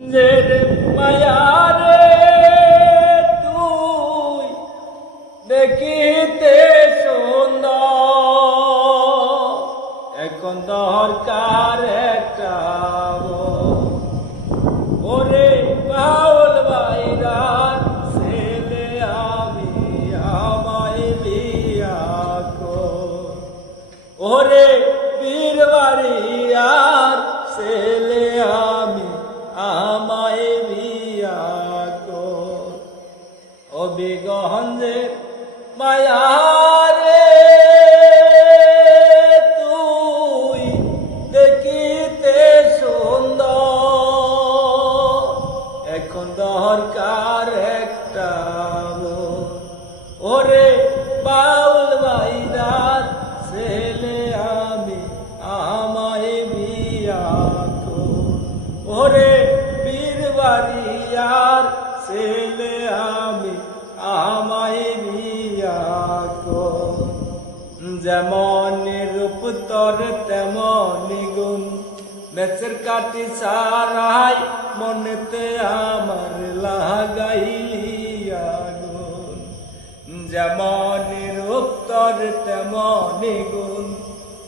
নিজের মায়ারে তুই দেখিতে সুন্দর, এখন দরকার একটা ওরে বাউল বাইরার ছেলে আমি, আমায় বিয়া কর। ওরে বীর বাড়িয়ার ছেলে আমি, আমায় বিয়া কর। অবিগঞ্জের মায়ারে তুই দেখিতে সুন্দর, এখন দরকার একটা ওরে বাউল বাইদার ছেলে আমি, আমায় বিয়া কর। ওরে বীর বাড়িয়ার ছেলে আমি, আমায় বিয়া কর। যেমন রূপ তোর তেমন গুণ, বেচের কাটি সারাই মনেতে আমার লাগাইলি আগুন। যেমন রূপ তোর তেমন গুণ,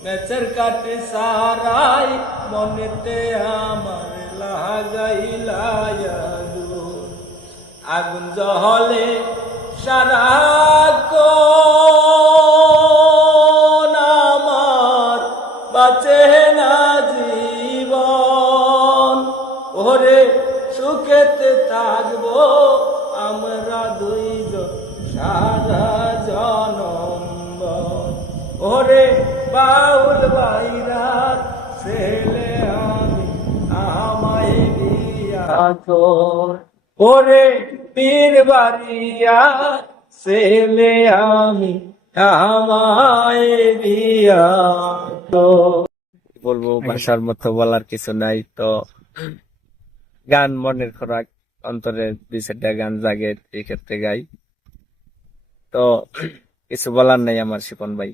বেচের কাটি সারাই মনেতে আমার লাগাইলা আগুন। আগুন জহলে সারাক্ষণ আমার বাঁচে না জীবন। ওরে সুখেতে থাকবো আমরা দুইজন সারা জনম। ওরে বাউল বাইরার ছেলে আমি, আমায় বিয়া কর। ওরে বীর বাড়িয়ার ছেলে আমি, আমায় বিয়া কর। বলবো ভাষার মতো বলার কিছু নাই। তো গান মনের খোরাক, অন্তরে দুই চারটা গান জাগে, এই ক্ষেত্রে গাই। তো কিছু বলার নাই আমার শিপন ভাই।